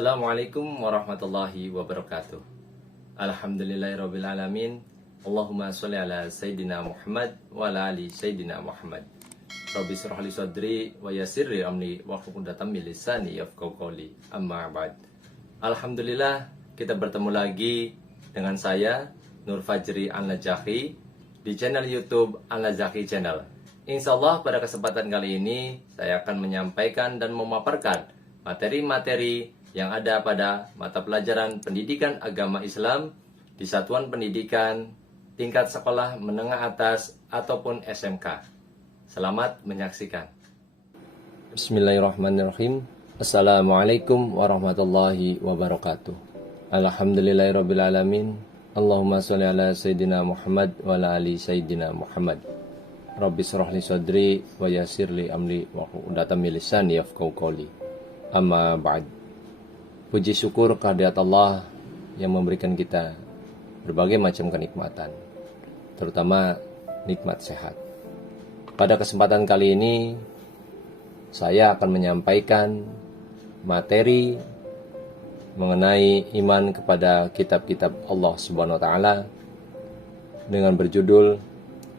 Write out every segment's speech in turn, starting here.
Assalamualaikum warahmatullahi wabarakatuh. Alhamdulillahirrabbilalamin. Allahumma sholli ala Sayyidina Muhammad wa ala ali Sayyidina Muhammad. Rabbi shrah li sadri wa yassir li amri wa hlul 'uqdatam min lisani yafqahu qawli. Amma ba'd. Alhamdulillah, kita bertemu lagi dengan saya Nur Fajri Al-Najahi di channel YouTube Al-Najahi Channel. Insyaallah pada kesempatan kali ini saya akan menyampaikan dan memaparkan materi-materi yang ada pada mata pelajaran pendidikan agama Islam di satuan pendidikan tingkat sekolah menengah atas ataupun SMK. Selamat menyaksikan. Bismillahirrahmanirrahim. Assalamualaikum warahmatullahi wabarakatuh. Alhamdulillahirrabbilalamin. Allahumma sholli ala Sayyidina Muhammad wa ala ali Sayyidina Muhammad. Rabbi shrah li sadri wa yassir li amri wa hlul 'uqdatam min lisani yafqahu qawli. Amma ba'd. Puji syukur kehadirat Allah yang memberikan kita berbagai macam kenikmatan, terutama nikmat sehat. Pada kesempatan kali ini, saya akan menyampaikan materi mengenai iman kepada kitab-kitab Allah Subhanahu wa Ta'ala dengan berjudul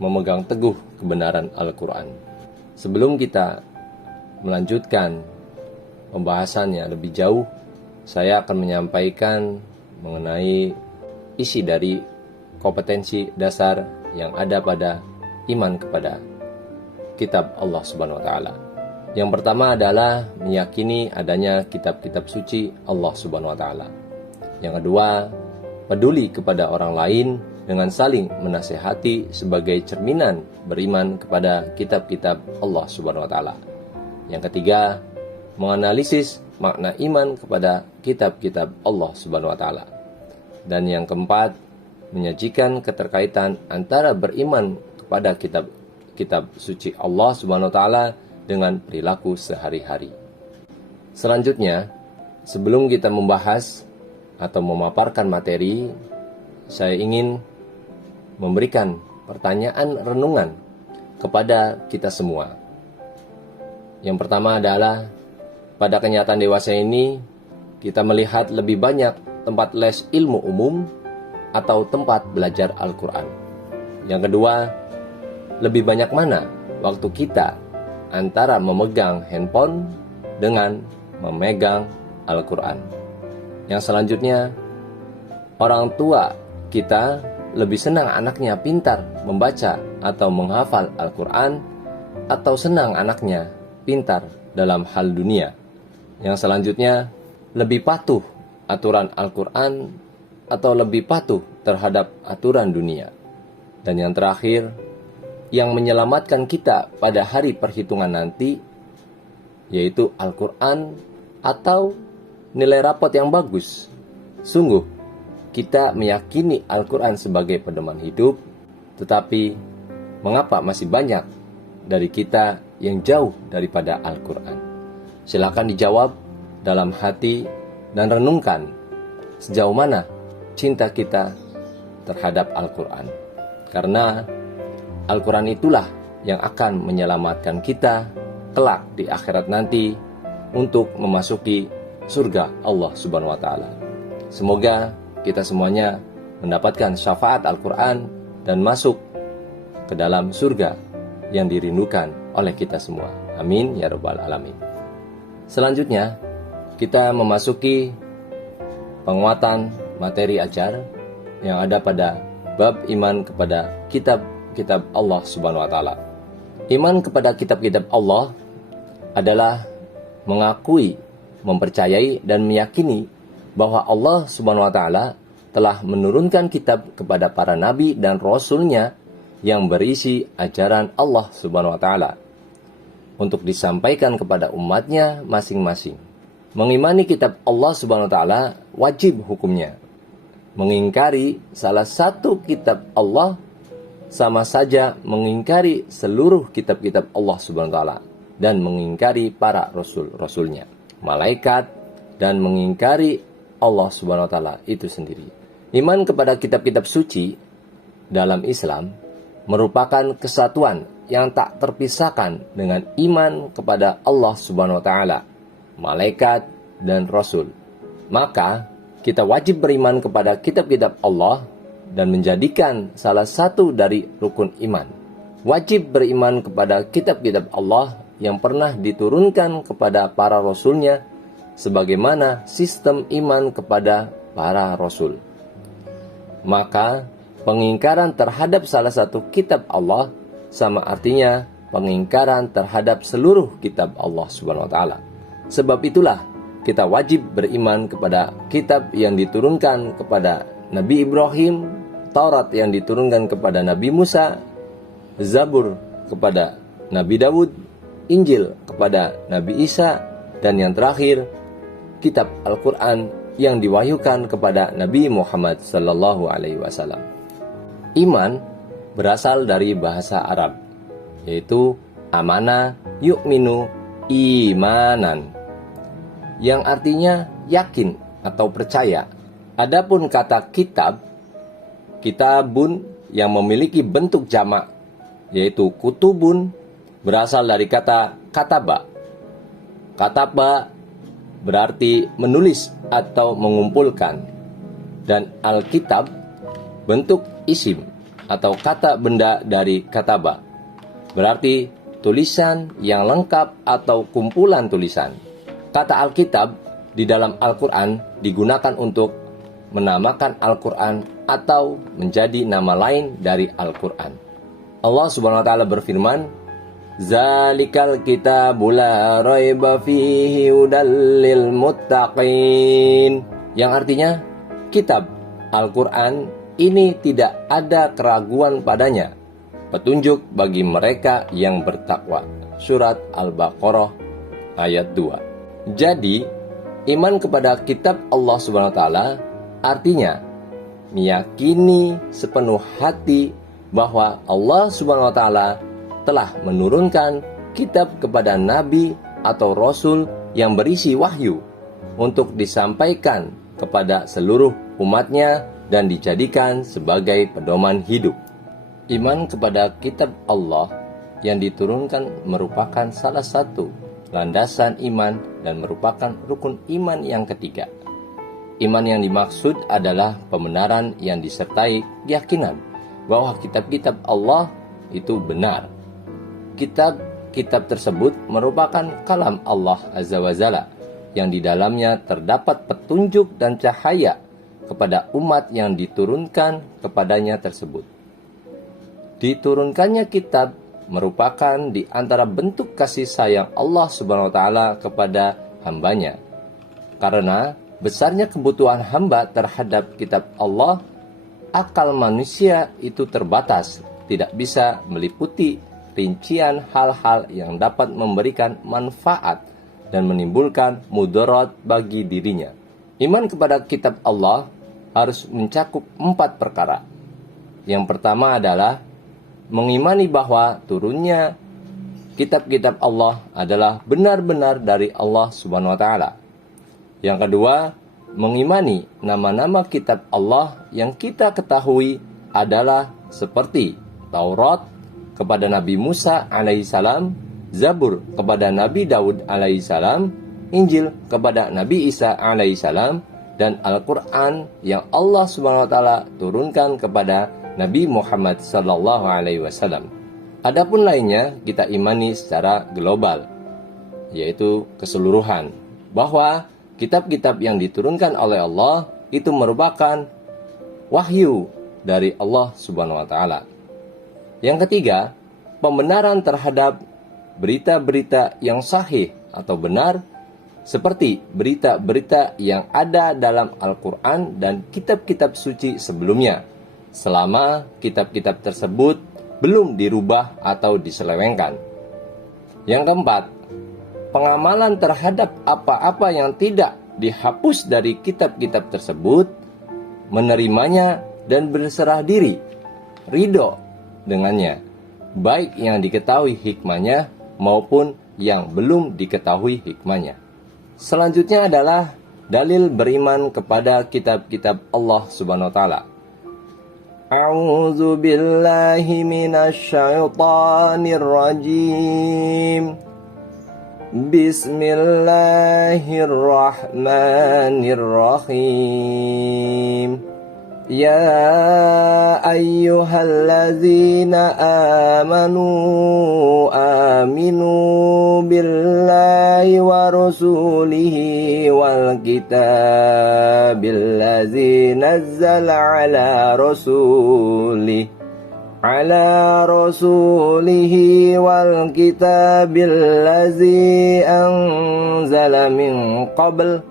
Memegang Teguh Kebenaran Al-Quran. Sebelum kita melanjutkan pembahasannya lebih jauh, saya akan menyampaikan mengenai isi dari kompetensi dasar yang ada pada iman kepada kitab Allah Subhanahu wa Ta'ala. Yang pertama adalah meyakini adanya kitab-kitab suci Allah Subhanahu wa Ta'ala. Yang kedua, peduli kepada orang lain dengan saling menasehati sebagai cerminan beriman kepada kitab-kitab Allah Subhanahu wa Ta'ala. Yang ketiga, menganalisis makna iman kepada kitab-kitab Allah Subhanahu wa Ta'ala. Dan yang keempat, menyajikan keterkaitan antara beriman kepada kitab suci Allah Subhanahu wa Ta'ala dengan perilaku sehari-hari. Selanjutnya, sebelum kita membahas atau memaparkan materi, saya ingin memberikan pertanyaan renungan kepada kita semua. Yang pertama adalah, pada kenyataan dewasa ini, kita melihat lebih banyak tempat les ilmu umum atau tempat belajar Al-Quran. Yang kedua, lebih banyak mana waktu kita antara memegang handphone dengan memegang Al-Quran. Yang selanjutnya, orang tua kita lebih senang anaknya pintar membaca atau menghafal Al-Quran atau senang anaknya pintar dalam hal dunia. Yang selanjutnya, lebih patuh aturan Al-Quran atau lebih patuh terhadap aturan dunia. Dan yang terakhir, yang menyelamatkan kita pada hari perhitungan nanti, yaitu Al-Quran atau nilai rapot yang bagus. Sungguh, kita meyakini Al-Quran sebagai pedoman hidup, tetapi mengapa masih banyak dari kita yang jauh daripada Al-Quran? Silakan dijawab dalam hati dan renungkan sejauh mana cinta kita terhadap Al-Quran. Karena Al-Quran itulah yang akan menyelamatkan kita kelak di akhirat nanti untuk memasuki surga Allah Subhanahu wa Ta'ala. Semoga kita semuanya mendapatkan syafaat Al-Quran dan masuk ke dalam surga yang dirindukan oleh kita semua. Amin ya rabbal alamin. Selanjutnya, kita memasuki penguatan materi ajar yang ada pada bab iman kepada kitab-kitab Allah Subhanahu wa Ta'ala. Iman kepada kitab-kitab Allah adalah mengakui, mempercayai, dan meyakini bahwa Allah Subhanahu wa Ta'ala telah menurunkan kitab kepada para nabi dan rasulnya yang berisi ajaran Allah Subhanahu wa Ta'ala untuk disampaikan kepada umatnya masing-masing. Mengimani kitab Allah Subhanahu wa Ta'ala wajib hukumnya. Mengingkari salah satu kitab Allah sama saja mengingkari seluruh kitab-kitab Allah Subhanahu wa Ta'ala dan mengingkari para rasul-rasulnya, malaikat, dan mengingkari Allah Subhanahu wa Ta'ala itu sendiri. Iman kepada kitab-kitab suci dalam Islam merupakan kesatuan yang tak terpisahkan dengan iman kepada Allah Subhanahu wa Ta'ala, malaikat, dan rasul. Maka kita wajib beriman kepada kitab-kitab Allah dan menjadikan salah satu dari rukun iman. Wajib beriman kepada kitab-kitab Allah yang pernah diturunkan kepada para rasulnya, sebagaimana sistem iman kepada para rasul. Maka pengingkaran terhadap salah satu kitab Allah sama artinya pengingkaran terhadap seluruh kitab Allah Subhanahu wa taala. Sebab itulah kita wajib beriman kepada kitab yang diturunkan kepada Nabi Ibrahim, Taurat yang diturunkan kepada Nabi Musa, Zabur kepada Nabi Dawud, Injil kepada Nabi Isa, dan yang terakhir kitab Al-Quran yang diwahyukan kepada Nabi Muhammad sallallahu alaihi wasallam. Iman berasal dari bahasa Arab, yaitu amana yu'minu imanan, yang artinya yakin atau percaya. Adapun kata kitab, kitabun yang memiliki bentuk jamak, yaitu kutubun, berasal dari kata kataba. Kataba berarti menulis atau mengumpulkan. Dan Alkitab bentuk isim atau kata benda dari kataba, berarti tulisan yang lengkap atau kumpulan tulisan. Kata Alkitab di dalam Al-Quran digunakan untuk menamakan Al-Quran atau menjadi nama lain dari Al-Quran. Allah Subhanahu wa taala berfirman, "Zalikal kitabu la raiba fihi hudal lil muttaqin." Yang artinya, kitab Al-Quran ini tidak ada keraguan padanya, petunjuk bagi mereka yang bertakwa. Surat Al-Baqarah ayat 2. Jadi, iman kepada kitab Allah Subhanahu wa taala artinya meyakini sepenuh hati bahwa Allah Subhanahu wa taala telah menurunkan kitab kepada nabi atau rasul yang berisi wahyu untuk disampaikan kepada seluruh umatnya dan dijadikan sebagai pedoman hidup. Iman kepada kitab Allah yang diturunkan merupakan salah satu landasan iman dan merupakan rukun iman yang ketiga. Iman yang dimaksud adalah pembenaran yang disertai keyakinan bahwa kitab-kitab Allah itu benar. Kitab-kitab tersebut merupakan kalam Allah Azza wa Jalla yang di dalamnya terdapat petunjuk dan cahaya kepada umat yang diturunkan kepadanya tersebut. Diturunkannya kitab merupakan di antara bentuk kasih sayang Allah Subhanahu wa taala kepada hambanya. Karena besarnya kebutuhan hamba terhadap kitab Allah, akal manusia itu terbatas, tidak bisa meliputi rincian hal-hal yang dapat memberikan manfaat dan menimbulkan mudarat bagi dirinya. Iman kepada kitab Allah harus mencakup 4 perkara. Yang pertama adalah mengimani bahwa turunnya kitab-kitab Allah adalah benar-benar dari Allah Subhanahu wa taala. Yang kedua, mengimani nama-nama kitab Allah yang kita ketahui adalah seperti Taurat kepada Nabi Musa alaihissalam, Zabur kepada Nabi Daud alaihissalam, Injil kepada Nabi Isa alaihissalam, dan Al-Quran yang Allah Subhanahu wa taala turunkan kepada Nabi Muhammad sallallahu alaihi wasallam. Adapun lainnya kita imani secara global, yaitu keseluruhan, bahwa kitab-kitab yang diturunkan oleh Allah itu merupakan wahyu dari Allah Subhanahu wa taala. Yang ketiga, pembenaran terhadap berita-berita yang sahih atau benar, seperti berita-berita yang ada dalam Al-Quran dan kitab-kitab suci sebelumnya, selama kitab-kitab tersebut belum dirubah atau diselewengkan. Yang keempat, pengamalan terhadap apa-apa yang tidak dihapus dari kitab-kitab tersebut, menerimanya dan berserah diri, ridho dengannya, baik yang diketahui hikmahnya maupun yang belum diketahui hikmahnya. Selanjutnya adalah dalil beriman kepada kitab-kitab Allah Subhanahu wa taala. A'udzu billahi minasy syaithanir rajim. Bismillahirrahmanirrahim. Ya ayyuhallazina aminu billahi wa rasulihi wal kitabillazi nazzala ala rasulihi wal kitabillazi anzala min qabl.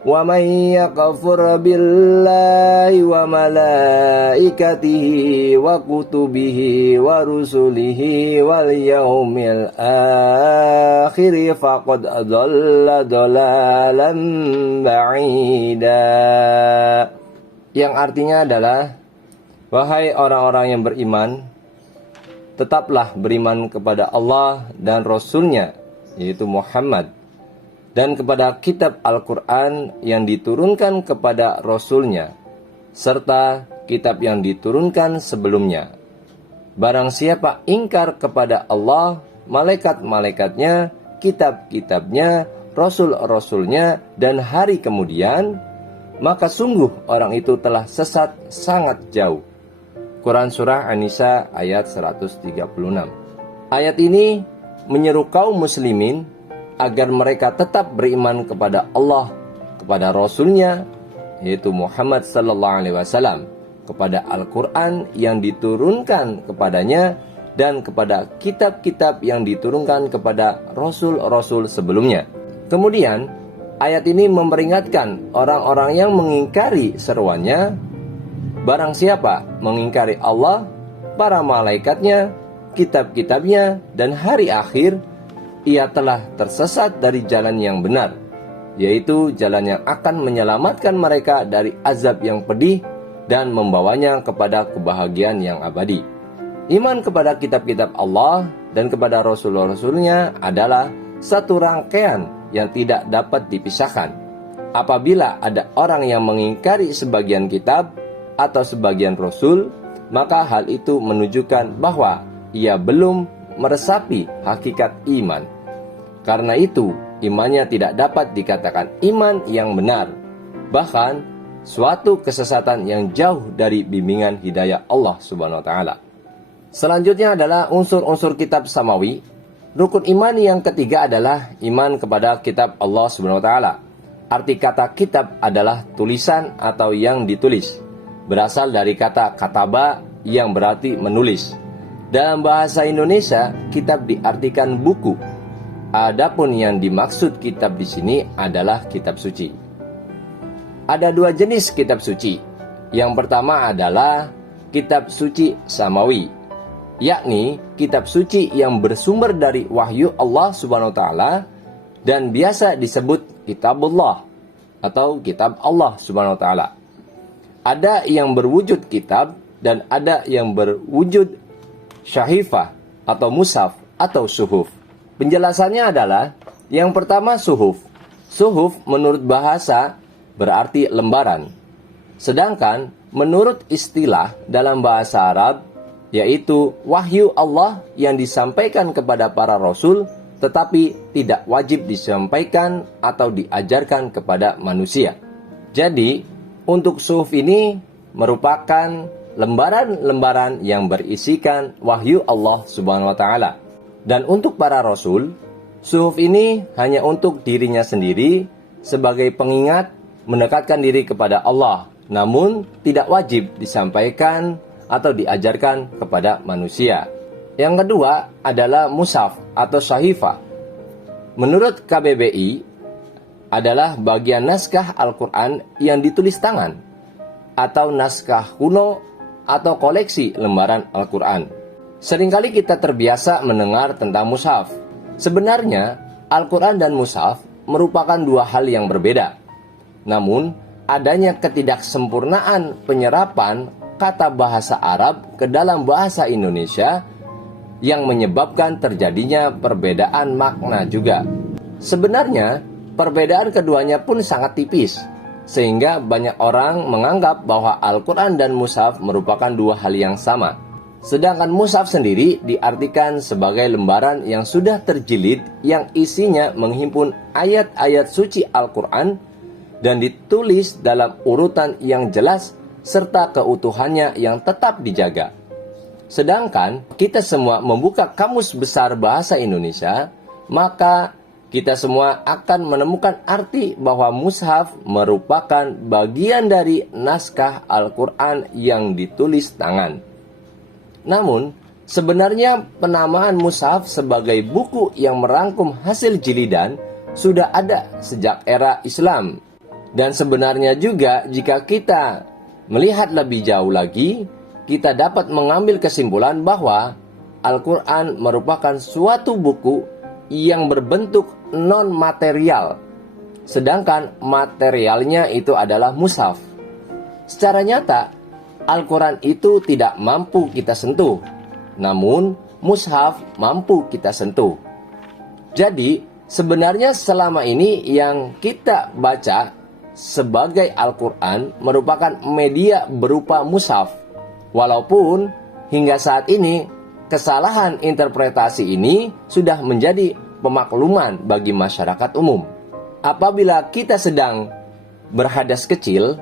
Wa man yakfur billahi wa malaikatihi wa kutubihi wa rusulihi wal yaumil akhir faqad dhalla dhalalan ba'ida. Yang artinya adalah, wahai orang-orang yang beriman, tetaplah beriman kepada Allah dan Rasul-Nya, yaitu Muhammad, dan kepada kitab Al-Quran yang diturunkan kepada Rasul-Nya, serta kitab yang diturunkan sebelumnya. Barang siapa ingkar kepada Allah, malaikat-malaikatnya, kitab-kitabnya, Rasul-Rasulnya, dan hari kemudian, maka sungguh orang itu telah sesat sangat jauh. Quran Surah An-Nisa ayat 136. Ayat ini menyeru kaum muslimin agar mereka tetap beriman kepada Allah, kepada Rasul-Nya, yaitu Muhammad SAW, kepada Al-Quran yang diturunkan kepadanya, dan kepada kitab-kitab yang diturunkan kepada Rasul-Rasul sebelumnya. Kemudian, ayat ini memperingatkan orang-orang yang mengingkari seruannya, barang siapa mengingkari Allah, para malaikatnya, kitab-kitabnya, dan hari akhir, ia telah tersesat dari jalan yang benar, yaitu jalan yang akan menyelamatkan mereka dari azab yang pedih dan membawanya kepada kebahagiaan yang abadi. Iman kepada kitab-kitab Allah dan kepada Rasul-Rasulnya adalah satu rangkaian yang tidak dapat dipisahkan. Apabila ada orang yang mengingkari sebagian kitab atau sebagian Rasul, maka hal itu menunjukkan bahwa ia belum meresapi hakikat iman. Karena itu, imannya tidak dapat dikatakan iman yang benar, bahkan suatu kesesatan yang jauh dari bimbingan hidayah Allah Subhanahu wa taala. Selanjutnya adalah unsur-unsur kitab samawi. Rukun iman yang ketiga adalah iman kepada kitab Allah Subhanahu wa taala. Arti kata kitab adalah tulisan atau yang ditulis. Berasal dari kata kataba yang berarti menulis. Dalam bahasa Indonesia, kitab diartikan buku. Adapun yang dimaksud kitab di sini adalah kitab suci. Ada dua jenis kitab suci. Yang pertama adalah kitab suci samawi, yakni kitab suci yang bersumber dari wahyu Allah Subhanahu wa taala dan biasa disebut kitabullah atau kitab Allah Subhanahu wa taala. Ada yang berwujud kitab dan ada yang berwujud syahifah atau mushaf atau suhuf. Penjelasannya adalah, yang pertama suhuf. Suhuf menurut bahasa berarti lembaran. Sedangkan menurut istilah dalam bahasa Arab, yaitu wahyu Allah yang disampaikan kepada para rasul tetapi tidak wajib disampaikan atau diajarkan kepada manusia. Jadi, untuk suhuf ini merupakan lembaran-lembaran yang berisikan wahyu Allah Subhanahu wa taala. Dan untuk para rasul, suhuf ini hanya untuk dirinya sendiri sebagai pengingat mendekatkan diri kepada Allah, namun tidak wajib disampaikan atau diajarkan kepada manusia. Yang kedua adalah mushaf atau syahifah. Menurut KBBI, adalah bagian naskah Al-Quran yang ditulis tangan, atau naskah kuno, atau koleksi lembaran Al-Quran. Seringkali kita terbiasa mendengar tentang mushaf. Sebenarnya, Al-Quran dan mushaf merupakan dua hal yang berbeda. Namun, adanya ketidaksempurnaan penyerapan kata bahasa Arab ke dalam bahasa Indonesia yang menyebabkan terjadinya perbedaan makna juga. Sebenarnya, perbedaan keduanya pun sangat tipis, sehingga banyak orang menganggap bahwa Al-Quran dan mushaf merupakan dua hal yang sama. Sedangkan mushaf sendiri diartikan sebagai lembaran yang sudah terjilid yang isinya menghimpun ayat-ayat suci Al-Quran dan ditulis dalam urutan yang jelas serta keutuhannya yang tetap dijaga. Sedangkan kita semua membuka Kamus Besar Bahasa Indonesia, maka kita semua akan menemukan arti bahwa mushaf merupakan bagian dari naskah Al-Quran yang ditulis tangan. Namun, sebenarnya penamaan mushaf sebagai buku yang merangkum hasil jilidan sudah ada sejak era Islam. Dan sebenarnya juga jika kita melihat lebih jauh lagi, kita dapat mengambil kesimpulan bahwa Al-Quran merupakan suatu buku yang berbentuk non-material, sedangkan materialnya itu adalah mushaf. Secara nyata, Al-Quran itu tidak mampu kita sentuh, namun mushaf mampu kita sentuh. Jadi, sebenarnya selama ini yang kita baca sebagai Al-Quran merupakan media berupa mushaf. Walaupun hingga saat ini kesalahan interpretasi ini sudah menjadi pemakluman bagi masyarakat umum. Apabila kita sedang berhadas kecil,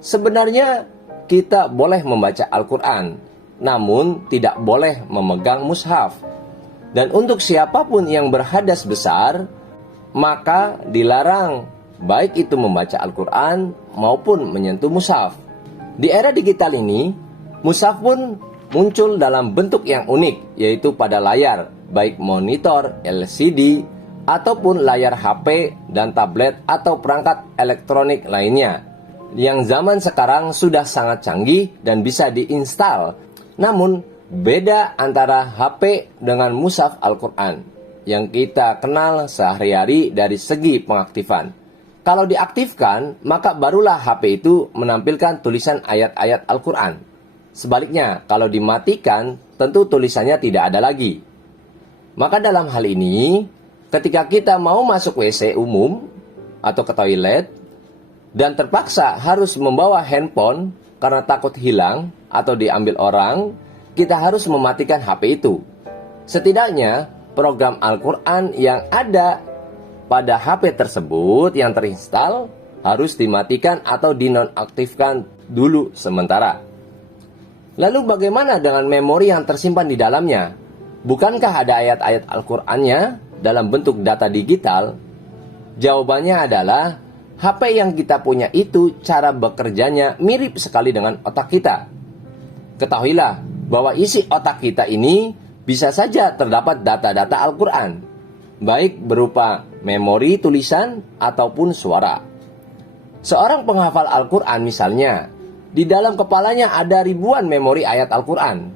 sebenarnya kita boleh membaca Al-Quran, namun tidak boleh memegang mushaf. Dan untuk siapapun yang berhadas besar, maka dilarang baik itu membaca Al-Quran maupun menyentuh mushaf. Di era digital ini, mushaf pun muncul dalam bentuk yang unik, yaitu pada layar, baik monitor LCD, ataupun layar HP dan tablet atau perangkat elektronik lainnya, yang zaman sekarang sudah sangat canggih dan bisa diinstal. Namun, beda antara HP dengan mushaf Al-Quran yang kita kenal sehari-hari dari segi pengaktifan. Kalau diaktifkan, maka barulah HP itu menampilkan tulisan ayat-ayat Al-Quran. Sebaliknya, kalau dimatikan, tentu tulisannya tidak ada lagi. Maka dalam hal ini, ketika kita mau masuk WC umum atau ke toilet, dan terpaksa harus membawa handphone karena takut hilang atau diambil orang, kita harus mematikan HP itu. Setidaknya, program Al-Quran yang ada pada HP tersebut yang terinstal harus dimatikan atau dinonaktifkan dulu sementara. Lalu bagaimana dengan memori yang tersimpan di dalamnya? Bukankah ada ayat-ayat Al-Qurannya dalam bentuk data digital? Jawabannya adalah HP yang kita punya itu cara bekerjanya mirip sekali dengan otak kita. Ketahuilah bahwa isi otak kita ini bisa saja terdapat data-data Al-Quran, baik berupa memori tulisan ataupun suara. Seorang penghafal Al-Quran misalnya, di dalam kepalanya ada ribuan memori ayat Al-Quran.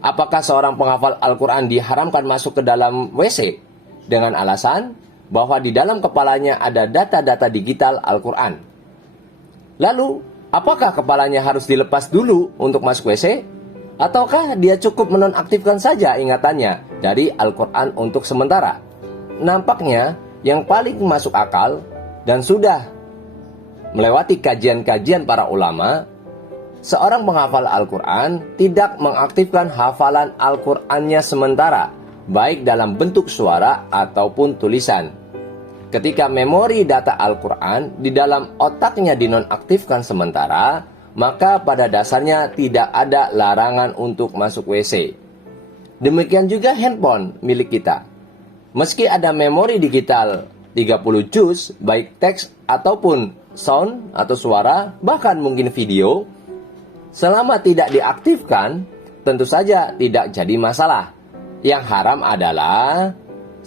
Apakah seorang penghafal Al-Quran diharamkan masuk ke dalam WC dengan alasan bahwa di dalam kepalanya ada data-data digital Al-Quran? Lalu, apakah kepalanya harus dilepas dulu untuk masuk WC? Ataukah dia cukup menonaktifkan saja ingatannya dari Al-Quran untuk sementara? Nampaknya yang paling masuk akal dan sudah melewati kajian-kajian para ulama, seorang penghafal Al-Quran tidak mengaktifkan hafalan Al-Qurannya sementara, baik dalam bentuk suara ataupun tulisan. Ketika memori data Al-Quran di dalam otaknya dinonaktifkan sementara, maka pada dasarnya tidak ada larangan untuk masuk WC. Demikian juga handphone milik kita. Meski ada memori digital 30 juz, baik teks ataupun sound atau suara, bahkan mungkin video, selama tidak diaktifkan, tentu saja tidak jadi masalah. Yang haram adalah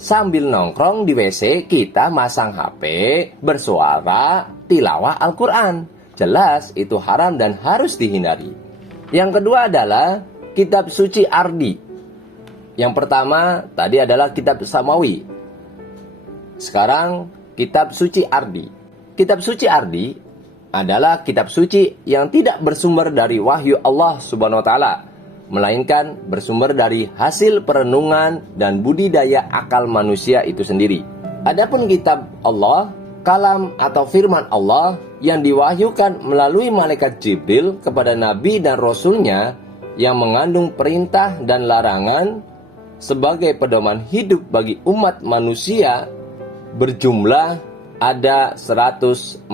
sambil nongkrong di WC kita masang HP, bersuara, tilawah Al-Quran. Jelas itu haram dan harus dihindari. Yang kedua adalah kitab suci Ardi. Yang pertama tadi adalah kitab Samawi. Sekarang kitab suci Ardi. Kitab suci Ardi adalah kitab suci yang tidak bersumber dari wahyu Allah Subhanahu wa taala, melainkan bersumber dari hasil perenungan dan budidaya akal manusia itu sendiri. Adapun kitab Allah, kalam atau firman Allah yang diwahyukan melalui malaikat Jibril kepada Nabi dan Rasulnya, yang mengandung perintah dan larangan sebagai pedoman hidup bagi umat manusia berjumlah ada 144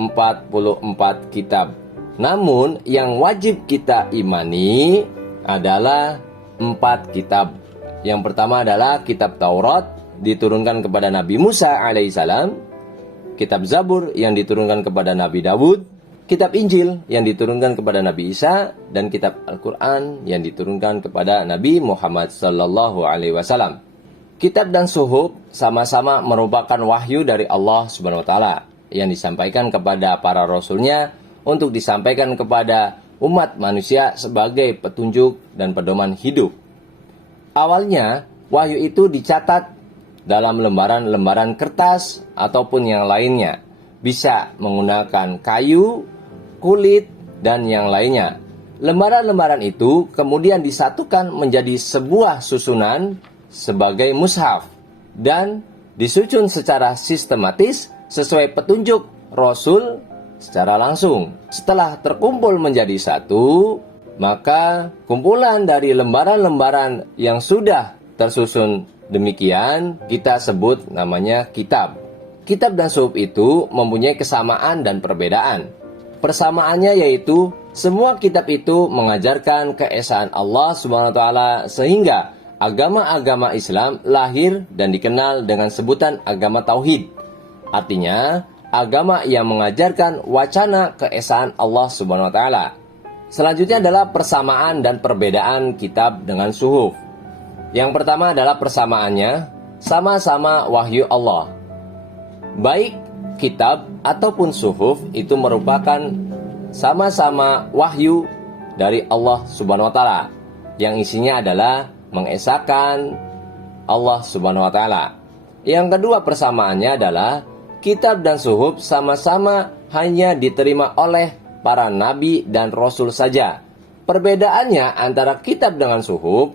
kitab. Namun yang wajib kita imani adalah 4 kitab. Yang pertama adalah kitab Taurat diturunkan kepada Nabi Musa alaihissalam, kitab Zabur yang diturunkan kepada Nabi Dawud, kitab Injil yang diturunkan kepada Nabi Isa, dan kitab Al-Quran yang diturunkan kepada Nabi Muhammad sallallahu alaihi wasallam. Kitab dan suhuf sama-sama merupakan wahyu dari Allah Subhanahu wa taala yang disampaikan kepada para rasulnya untuk disampaikan kepada umat manusia sebagai petunjuk dan pedoman hidup. Awalnya, wahyu itu dicatat dalam lembaran-lembaran kertas ataupun yang lainnya. Bisa menggunakan kayu, kulit, dan yang lainnya. Lembaran-lembaran itu kemudian disatukan menjadi sebuah susunan sebagai mushaf dan disusun secara sistematis sesuai petunjuk Rasul secara langsung. Setelah terkumpul menjadi satu, maka kumpulan dari lembaran-lembaran yang sudah tersusun demikian kita sebut namanya kitab. Kitab dan suhuf itu mempunyai kesamaan dan perbedaan. Persamaannya yaitu semua kitab itu mengajarkan keesaan Allah Subhanahu wa taala sehingga agama-agama Islam lahir dan dikenal dengan sebutan agama tauhid. Artinya, agama yang mengajarkan wacana keesaan Allah Subhanahu wa taala. Selanjutnya adalah persamaan dan perbedaan kitab dengan suhuf. Yang pertama adalah persamaannya, sama-sama wahyu Allah. Baik kitab ataupun suhuf itu merupakan sama-sama wahyu dari Allah Subhanahu wa taala yang isinya adalah mengesahkan Allah Subhanahu wa taala. Yang kedua persamaannya adalah kitab dan suhuf sama-sama hanya diterima oleh para nabi dan rasul saja. Perbedaannya antara kitab dengan suhuf,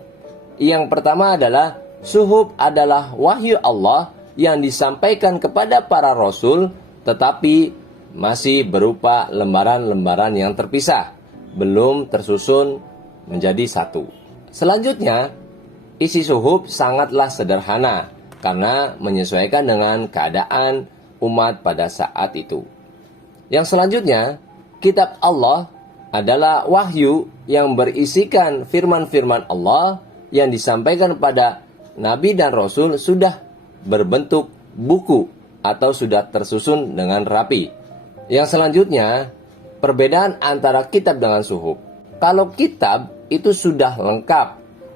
yang pertama adalah suhuf adalah wahyu Allah yang disampaikan kepada para rasul tetapi masih berupa lembaran-lembaran yang terpisah, belum tersusun menjadi satu. Selanjutnya, isi suhuf sangatlah sederhana karena menyesuaikan dengan keadaan umat pada saat itu. Yang selanjutnya, kitab Allah adalah wahyu yang berisikan firman-firman Allah yang disampaikan pada Nabi dan Rasul sudah berbentuk buku atau sudah tersusun dengan rapi. Yang selanjutnya, perbedaan antara kitab dengan suhuf. Kalau kitab itu sudah lengkap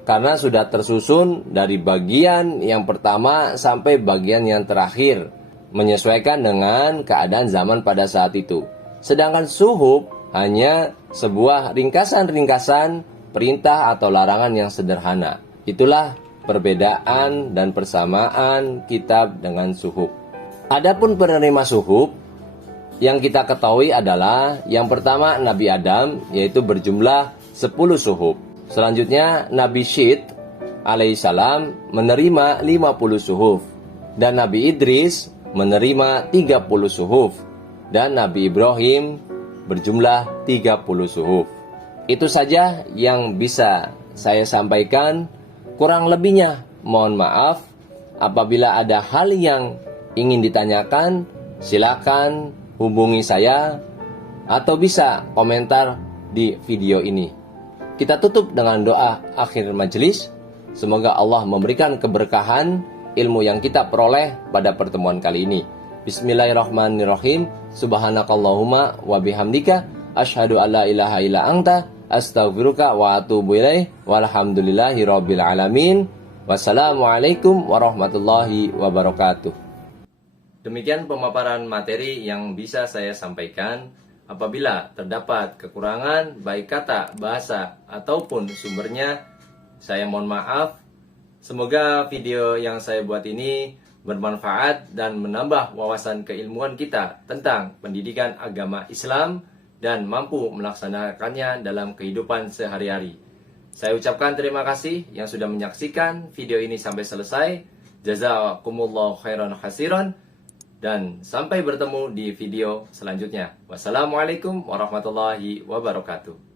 karena sudah tersusun dari bagian yang pertama sampai bagian yang terakhir, menyesuaikan dengan keadaan zaman pada saat itu. Sedangkan suhuf hanya sebuah ringkasan-ringkasan perintah atau larangan yang sederhana. Itulah perbedaan dan persamaan kitab dengan suhuf. Adapun penerima suhuf yang kita ketahui adalah yang pertama Nabi Adam, yaitu berjumlah 10 suhuf. Selanjutnya Nabi Syed alaihissalam menerima 50 suhuf, dan Nabi Idris menerima 30 suhuf, dan Nabi Ibrahim berjumlah 30 suhuf. Itu saja yang bisa saya sampaikan. Kurang lebihnya mohon maaf. Apabila ada hal yang ingin ditanyakan, silakan hubungi saya atau bisa komentar di video ini. Kita tutup dengan doa akhir majelis. Semoga Allah memberikan keberkahan ilmu yang kita peroleh pada pertemuan kali ini. Bismillahirrahmanirrahim. Subhanakallahumma wa bihamdika asyhadu alla ilaha illa anta astaghfiruka wa atubu ilaih. Walhamdulillahirabbil alamin. Wassalamualaikum warahmatullahi wabarakatuh. Demikian pemaparan materi yang bisa saya sampaikan. Apabila terdapat kekurangan baik kata, bahasa ataupun sumbernya, saya mohon maaf. Semoga video yang saya buat ini bermanfaat dan menambah wawasan keilmuan kita tentang pendidikan agama Islam dan mampu melaksanakannya dalam kehidupan sehari-hari. Saya ucapkan terima kasih yang sudah menyaksikan video ini sampai selesai. Jazakumullahu khairan khasiran. Dan sampai bertemu di video selanjutnya. Wassalamualaikum warahmatullahi wabarakatuh.